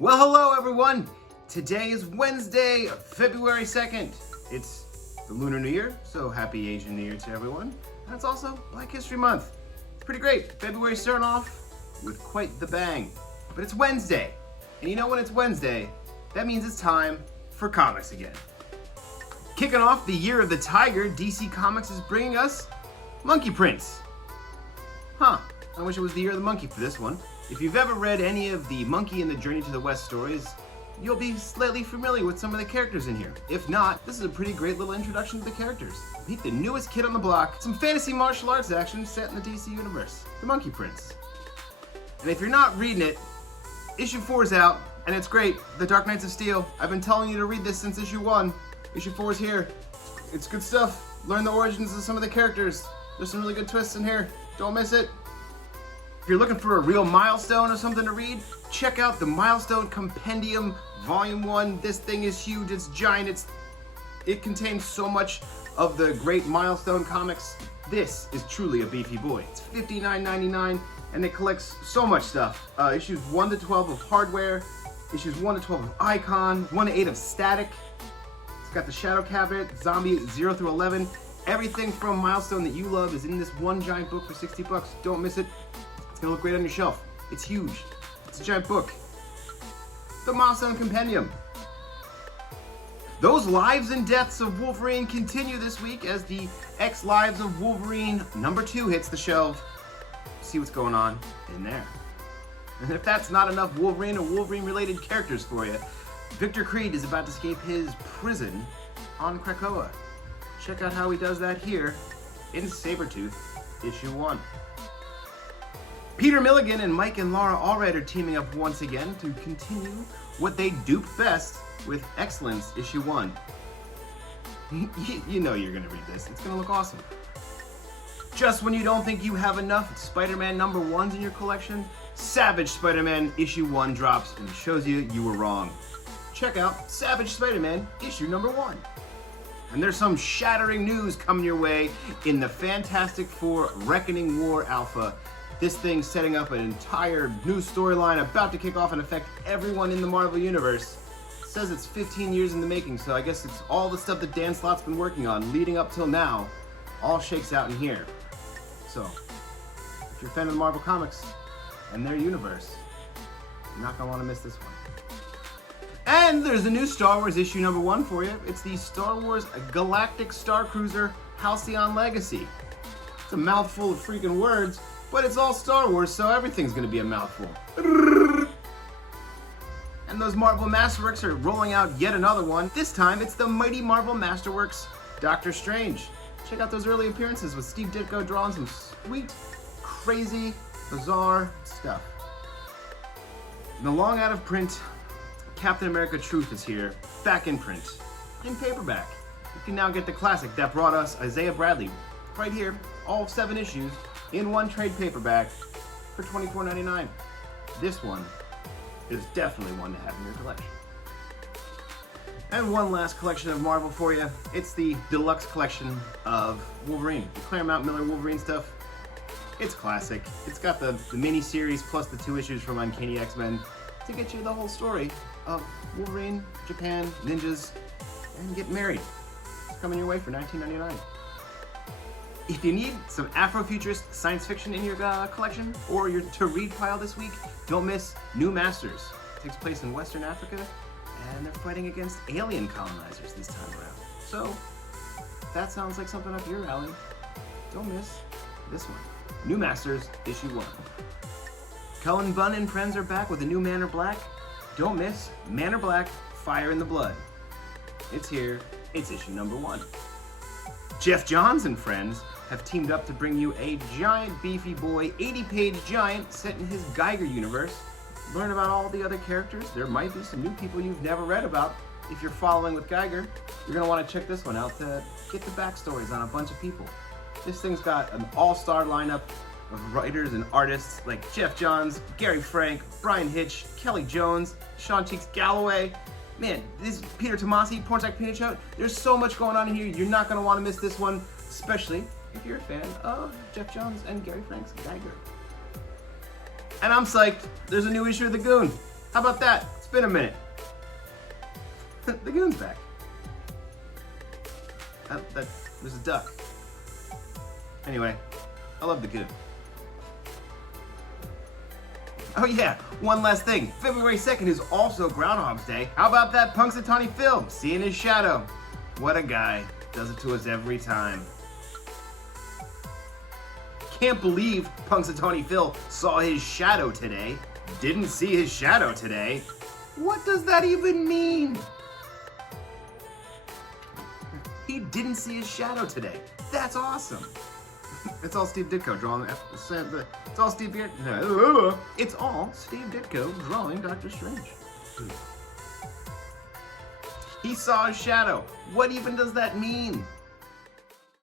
Well, hello everyone! Today is Wednesday, February 2nd. It's the Lunar New Year, so happy Asian New Year to everyone. And it's also Black History Month. It's pretty great. February's starting off with quite the bang. But it's Wednesday. And you know when it's Wednesday, that means it's time for comics again. Kicking off the Year of the Tiger, DC Comics is bringing us Monkey Prince. I wish it was the Year of the Monkey for this one. If you've ever read any of the Monkey and the Journey to the West stories, you'll be slightly familiar with some of the characters in here. If not, this is a pretty great little introduction to the characters. Meet the newest kid on the block, some fantasy martial arts action set in the DC Universe, the Monkey Prince. And if you're not reading it, issue 4 is out, and it's great, The Dark Knights of Steel. I've been telling you to read this since issue 1. Issue 4 is here. It's good stuff. Learn the origins of some of the characters. There's some really good twists in here. Don't miss it. If you're looking for a real milestone or something to read, check out the Milestone Compendium Volume 1. This thing is huge, it's giant, it contains so much of the great Milestone comics. This is truly a beefy boy. It's $59.99 and it collects so much stuff. Issues 1 to 12 of Hardware, issues 1 to 12 of Icon, 1 to 8 of Static. It's got the Shadow Cabinet, Zombie 0 through 11. Everything from Milestone that you love is in this one giant book for 60 bucks. Don't miss it. It's gonna look great on your shelf. It's huge. It's a giant book. The Milestone Compendium. Those Lives and Deaths of Wolverine continue this week as the X Lives of Wolverine #2 hits the shelf. See what's going on in there. And if that's not enough Wolverine or Wolverine-related characters for you, Victor Creed is about to escape his prison on Krakoa. Check out how he does that here in Sabretooth Issue 1. Peter Milligan and Mike and Laura Allred are teaming up once again to continue what they do best with X-Cellence Issue 1. You know you're gonna read this. It's gonna look awesome. Just when you don't think you have enough Spider-Man #1s in your collection, Savage Spider-Man Issue 1 drops and shows you you were wrong. Check out Savage Spider-Man Issue #1. And there's some shattering news coming your way in the Fantastic Four Reckoning War Alpha. This thing's setting up an entire new storyline about to kick off and affect everyone in the Marvel Universe. It says it's 15 years in the making, so I guess it's all the stuff that Dan Slott's been working on leading up till now, all shakes out in here. So, if you're a fan of the Marvel Comics and their universe, you're not gonna wanna miss this one. And there's a new Star Wars issue #1 for you. It's the Star Wars Galactic Star Cruiser Halcyon Legacy. It's a mouthful of freaking words, but it's all Star Wars, so everything's gonna be a mouthful. And those Marvel Masterworks are rolling out yet another one. This time, it's the Mighty Marvel Masterworks Doctor Strange. Check out those early appearances with Steve Ditko drawing some sweet, crazy, bizarre stuff. And the long out of print Captain America Truth is here, back in print, in paperback. You can now get the classic that brought us Isaiah Bradley, right here, all 7 issues, in one trade paperback for $24.99. This one is definitely one to have in your collection. And one last collection of Marvel for you. It's the deluxe collection of Wolverine, the Claremont Miller Wolverine stuff. It's classic. It's got the mini-series plus the 2 issues from Uncanny X-Men to get you the whole story of Wolverine, Japan, ninjas, and get married. It's coming your way for $19.99. If you need some Afrofuturist science fiction in your collection or your to-read pile this week, don't miss New Masters. It takes place in Western Africa, and they're fighting against alien colonizers this time around. So, if that sounds like something up your alley, don't miss this one. New Masters, Issue 1. Cullen Bunn and friends are back with a new Man in Black. Don't miss Man in Black, Fire in the Blood. It's here, it's issue #1. Jeff Johns and friends have teamed up to bring you a giant beefy boy, 80-page giant set in his Geiger universe. Learn about all the other characters. There might be some new people you've never read about. If you're following with Geiger, you're gonna wanna check this one out to get the backstories on a bunch of people. This thing's got an all-star lineup of writers and artists like Jeff Johns, Gary Frank, Brian Hitch, Kelly Jones, Sean Cheeks Galloway. Man, this Peter Tomasi, Pornsack Peanut Show. There's so much going on in here. You're not gonna wanna miss this one, especially if you're a fan of Jeff Johns and Gary Frank's Geiger. And I'm psyched, there's a new issue of the Goon. How about that? It's been a minute. The Goon's back. There's a duck. Anyway, I love the Goon. Oh yeah, one last thing. February 2nd is also Groundhog's Day. How about that Punxsutawney Phil seeing his shadow? What a guy. Does it to us every time. Can't believe Punxsutawney Phil saw his shadow today. Didn't see his shadow today. What does that even mean? He didn't see his shadow today. That's awesome. It's all Steve Ditko drawing. It's all Steve Ditko. It's all Steve Ditko drawing Doctor Strange. He saw his shadow. What even does that mean?